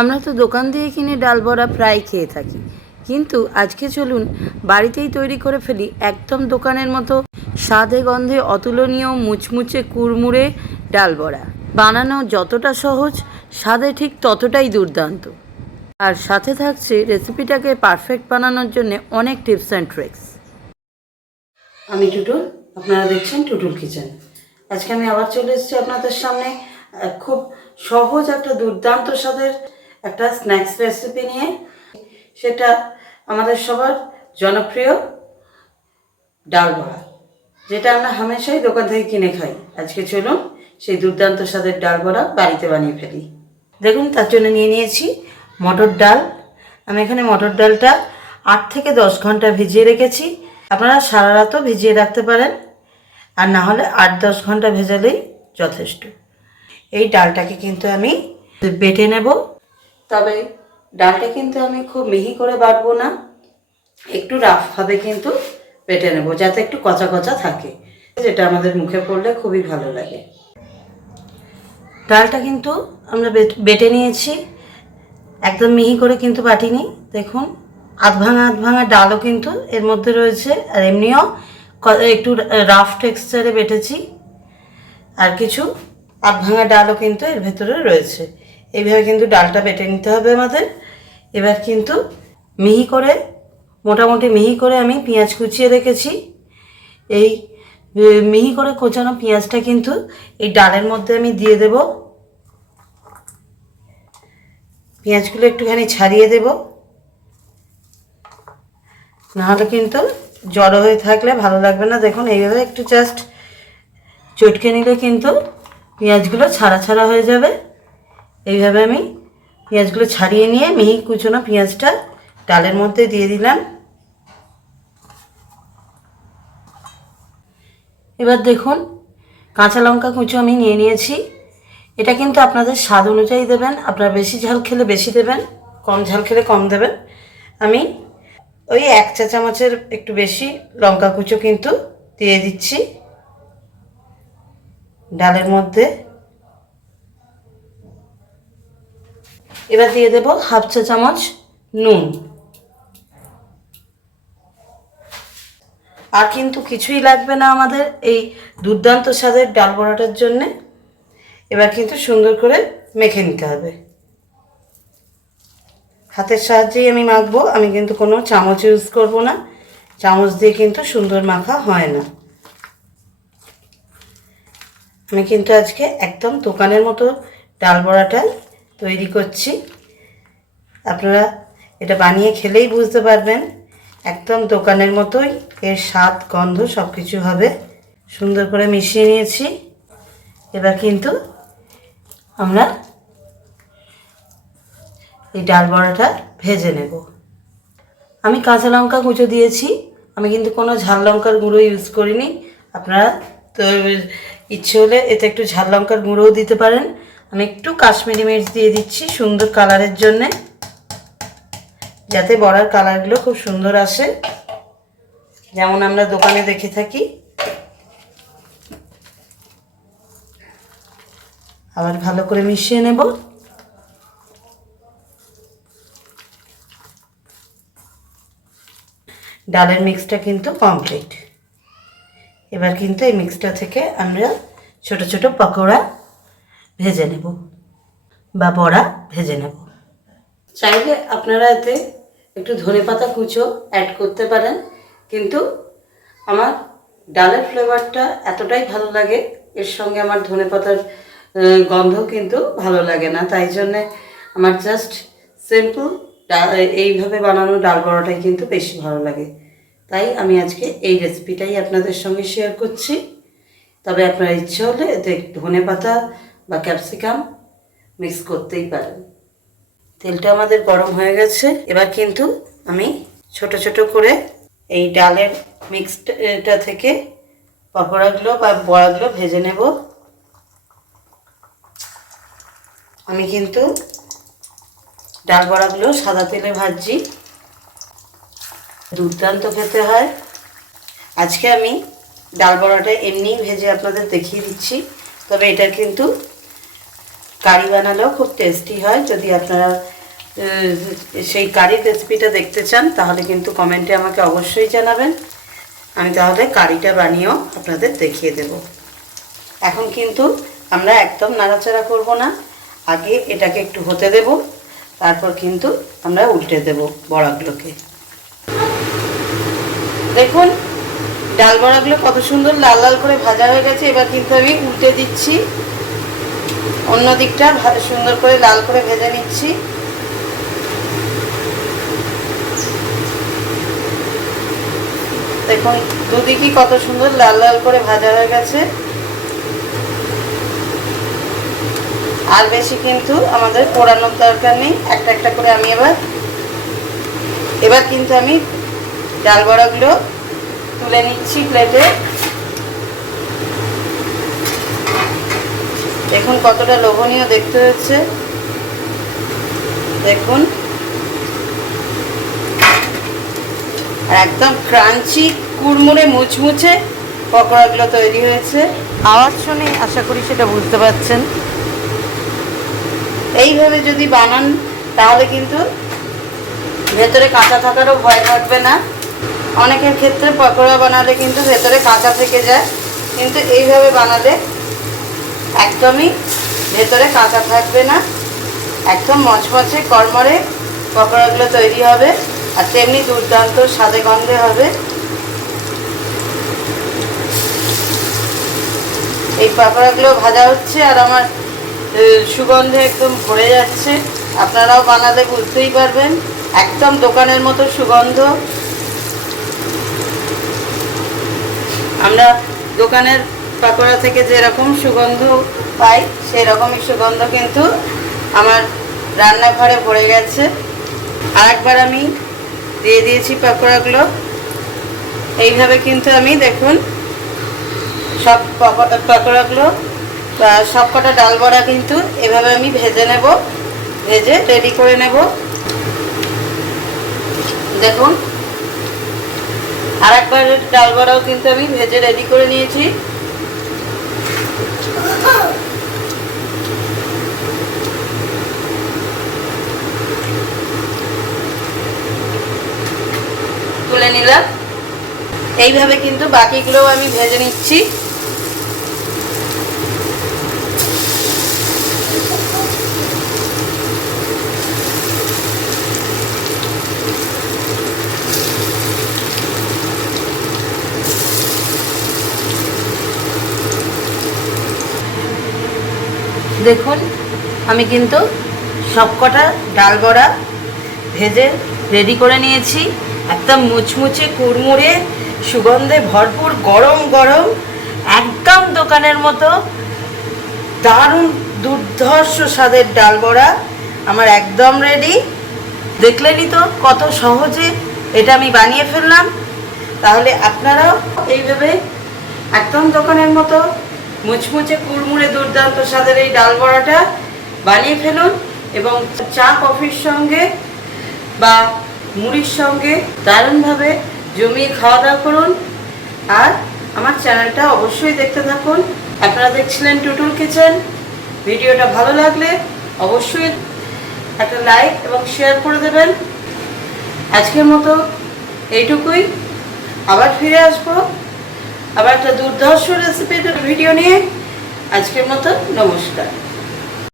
আমরা তো দোকান থেকে কিনে ডাল বড়া প্রায় খেয়ে থাকি, কিন্তু আজকে চলুন বাড়িতেই তৈরি করে ফেলি একদম দোকানের মতো স্বাদে গন্ধে অতুলনীয় মুচমুচে কুড়মুড়ে ডাল বড়া। বানানো যতটা সহজ, স্বাদে ঠিক ততটাই দুর্দান্ত। আর সাথে থাকছে রেসিপিটাকে পারফেক্ট বানানোর জন্য অনেক টিপস অ্যান্ড ট্রিক্স। আমি টুটুল, আপনারা দেখছেন টুটুল কিচেন। আজকে আমি আবার চলে এসেছি আপনাদের সামনে খুব সহজ একটা দুর্দান্ত স্বাদের একটা স্ন্যাক্স রেসিপি নিয়ে। সেটা আমাদের সবার জনপ্রিয় ডাল বড়া, যেটা আমরা হামেশাই দোকান থেকে কিনে খাই। আজকে চলুন সেই দুর্দান্ত স্বাদের ডাল বড়া বাড়িতে বানিয়ে ফেলি। দেখুন, তার জন্য নিয়ে নিয়েছি মটর ডাল। আমি এখানে মটর ডালটা 8 থেকে 10 ঘন্টা ভিজিয়ে রেখেছি। আপনারা সারা রাতও ভিজিয়ে রাখতে পারেন, আর না হলে 8-10 ঘন্টা ভেজালেই যথেষ্ট। এই ডালটাকে কিন্তু আমি বেটে নেব। তবে ডালটা কিন্তু আমি খুব মিহি করে বাটবো না, একটু রাফভাবে কিন্তু বেটে নেব, যাতে একটু কচা কচা থাকে, যেটা আমাদের মুখে পড়লে খুবই ভালো লাগে। ডালটা কিন্তু আমরা বেটে নিয়েছি, একদম মিহি করে কিন্তু বাটিনি। দেখুন, আধ ভাঙা ডালও কিন্তু এর মধ্যে রয়েছে, আর এমনিও একটু রাফ টেক্সচারে বেটেছি, আর কিছু আধ ভাঙা ডালও কিন্তু এর ভেতরে রয়েছে। এইভাবে কিন্তু ডালটা বেটে নিতে হবে আমাদের। এবার কিন্তু মোটামুটি মিহি করে আমি পেঁয়াজ কুচিয়ে রেখেছি। এই মিহি করে কোচানো পেঁয়াজটা কিন্তু এই ডালের মধ্যে আমি দিয়ে দেব। পেঁয়াজগুলো একটুখানি ছাড়িয়ে দেব, নাহলে কিন্তু জড়ো হয়ে থাকলে ভালো লাগবে না। দেখুন, এইভাবে একটু জাস্ট চটকে নিলে কিন্তু পেঁয়াজগুলো ছাড়া হয়ে যাবে। এইভাবে আমি পেঁয়াজগুলো ছাড়িয়ে নিয়ে মিহি কুচনো পেঁয়াজটা ডালের মধ্যে দিয়ে দিলাম। এবার দেখুন, কাঁচা লঙ্কা কুচো আমি নিয়ে নিয়েছি। এটা কিন্তু আপনাদের স্বাদ অনুযায়ী দেবেন। আপনারা বেশি ঝাল খেলে বেশি দেবেন, কম ঝাল খেলে কম দেবেন। আমি ওই 1 চা চামচের একটু বেশি লঙ্কা কুচো কিন্তু দিয়ে দিচ্ছি ডালের মধ্যে। এবার দিয়ে দেব 1/2 চা চামচ নুন। আর কিন্তু কিছুই লাগবে না আমাদের এই দুর্দান্ত স্বাদের ডাল বড়াটার জন্যে। এবার কিন্তু সুন্দর করে মেখে নিতে হবে। হাতের সাহায্যেই আমি মাখবো, আমি কিন্তু কোনো চামচ ইউজ করব না। চামচ দিয়ে কিন্তু সুন্দর মাখা হয় না। আমি কিন্তু আজকে একদম দোকানের মতো ডাল বড়াটা তৈরি করছি। আপনারা এটা বানিয়ে খেলেই বুঝতে পারবেন, একদম দোকানের মতোই এর স্বাদ গন্ধ সব কিছু হবে। সুন্দর করে মিশিয়ে নিয়েছি। এবার কিন্তু আমরা এই ডাল বড়াটা ভেজে নেব। আমি কাঁচা লঙ্কা কুচো দিয়েছি, আমি কিন্তু কোনো ঝাল লঙ্কার গুঁড়ো ইউজ করিনি। আপনারা তো ইচ্ছে হলে এতে একটু ঝাল লঙ্কার গুঁড়োও দিতে পারেন। আমি একটু কাশ্মীরি মির্চ দিয়ে দিচ্ছি সুন্দর কালারের জন্যে, যাতে বড়ার কালারগুলো খুব সুন্দর আসে, যেমন আমরা দোকানে দেখে থাকি। আবার ভালো করে মিশিয়ে নেব। ডালের মিক্সটা কিন্তু কমপ্লিট। এবার কিন্তু এই মিক্সটা থেকে আমরা ছোট ছোট পকোড়া ভেজে নেব বা বড়া ভেজে নেব। চাইলে আপনারা এতে একটু ধনেপাতা কুচো অ্যাড করতে পারেন, কিন্তু আমার ডালের ফ্লেভারটা এতটাই ভালো লাগে, এর সঙ্গে আমার ধনেপাতার গন্ধ কিন্তু ভালো লাগে না। তাই জন্যে আমার জাস্ট সিম্পল এইভাবে বানানো ডাল বড়াটাই কিন্তু বেশি ভালো লাগে। তাই আমি আজকে এই রেসিপিটাই আপনাদের সঙ্গে শেয়ার করছি। তবে আপনারা ইচ্ছে হলে এতে ধনেপাতা বা ক্যাপসিকাম মিক্স করতেই পারেন। তেলটা আমাদের গরম হয়ে গেছে। এবার কিন্তু আমি ছোট ছোট করে এই ডালের মিক্সটা থেকে পকোড়াগুলো বা বড়াগুলো ভেজে নেব। আমি কিন্তু ডাল বড়াগুলো সাদা তেলে ভাজছি, দুর্দান্ত খেতে হয়। আজকে আমি ডাল বড়াটা এমনিই ভেজে আপনাদের দেখিয়ে দিচ্ছি, তবে এটার কিন্তু কারি বানালেও খুব টেস্টি হয়। যদি আপনারা সেই কারির রেসিপিটা দেখতে চান তাহলে কিন্তু কমেন্টে আমাকে অবশ্যই জানাবেন। আমি তাহলে কারিটা বানিয়েও আপনাদের দেখিয়ে দেব। এখন কিন্তু আমরা একদম নাড়াচাড়া করব না, আগে এটাকে একটু হতে দেব, তারপর কিন্তু আমরা উল্টে দেব বড়াগুলোকে। দেখুন ডাল বড়াগুলো কত সুন্দর লাল লাল করে ভাজা হয়ে গেছে। এবার কিন্তু আমি উল্টে দিচ্ছি, অন্য দিকটা সুন্দর করে লাল করে ভেজে নিচ্ছি। দেখুন দুদিকই কত সুন্দর লাল লাল করে ভাজা হয়ে গেছে। আর বেশি কিন্তু আমাদের পোড়ানোর দরকার নেই। একটা একটা করে আমি এবার কিন্তু আমি ডাল বড়াগুলো তুলে নিচ্ছি প্লেটে। দেখুন কতটা লোভনীয় দেখতে হচ্ছে, দেখুন আর একদম ক্রাঞ্চি কুড়মুড়ে মুচমুচে পকোড়াগুলো তৈরি হয়েছে। আওয়াজ শুনে আশা করি সেটা বুঝতে পারছেন। এইভাবে যদি বানান তাহলে কিন্তু ভেতরে কাঁচা থাকারও ভয় থাকবে না। অনেকের ক্ষেত্রে পকোড়া বানালে কিন্তু ভেতরে কাঁচা থেকে যায়, কিন্তু এইভাবে বানালে একদমই ভেতরে কাঁচা থাকবে না, একদম মচমচে কড়মড়ে পকোড়াগুলো তৈরি হবে। আর তেমনি দুর্দান্ত স্বাদে গন্ধে হবে। এই পকোড়াগুলো ভাজা হচ্ছে আর আমার সুগন্ধে একদম ভরে যাচ্ছে। আপনারাও বানালে বুঝতেই পারবেন, একদম দোকানের মতো সুগন্ধ। আমরা দোকানের পকোড়া থেকে যেরকম সুগন্ধ পাই সেই রকমই সুগন্ধ কিন্তু আমার রান্নাঘরে ভরে গেছে। আরেকবার আমি দিয়ে দিয়েছি পকোড়াগুলো। এইভাবে কিন্তু আমি দেখুন সব পকোড়াগুলো সব কটা ডাল বড়া কিন্তু এভাবে আমি ভেজে নেব, ভেজে রেডি করে নেব। দেখুন আরেকবার ডাল বড়াও কিন্তু আমি ভেজে রেডি করে নিয়েছি। তুলে নিলাম। এইভাবে কিন্তু বাকিগুলোও আমি ভেজে নিচ্ছি। দেখুন আমি কিন্তু সবকটা ডাল বড়া ভেজে রেডি করে নিয়েছি। একদম মুচমুচে কুড়মুড়ে সুগন্ধে ভরপুর গরম গরম একদম দোকানের মতো দারুণ দুর্ধর্ষ স্বাদের ডাল বড়া আমার একদম রেডি। দেখলেনই তো কত সহজে এটা আমি বানিয়ে ফেললাম। তাহলে আপনারাও এইভাবে একদম দোকানের মতো মুচমুচে কুড়মুড়ে দুর্দান্ত স্বাদের এই ডাল বড়াটা বানিয়ে ফেলুন এবং চা কফির সঙ্গে বা মুড়ির সঙ্গে দারুণভাবে জমিয়ে খাওয়া দাওয়া করুন। আর আমার চ্যানেলটা অবশ্যই দেখতে থাকুন। আপনারা দেখছিলেন টুটুল কিচেন। ভিডিওটা ভালো লাগলে অবশ্যই একটা লাইক এবং শেয়ার করে দেবেন। আজকের মতো এইটুকুই, আবার ফিরে আসবো আবার একটা দুর্ধর্ষ রেসিপির ভিডিও নিয়ে। আজকের মতো নমস্কার।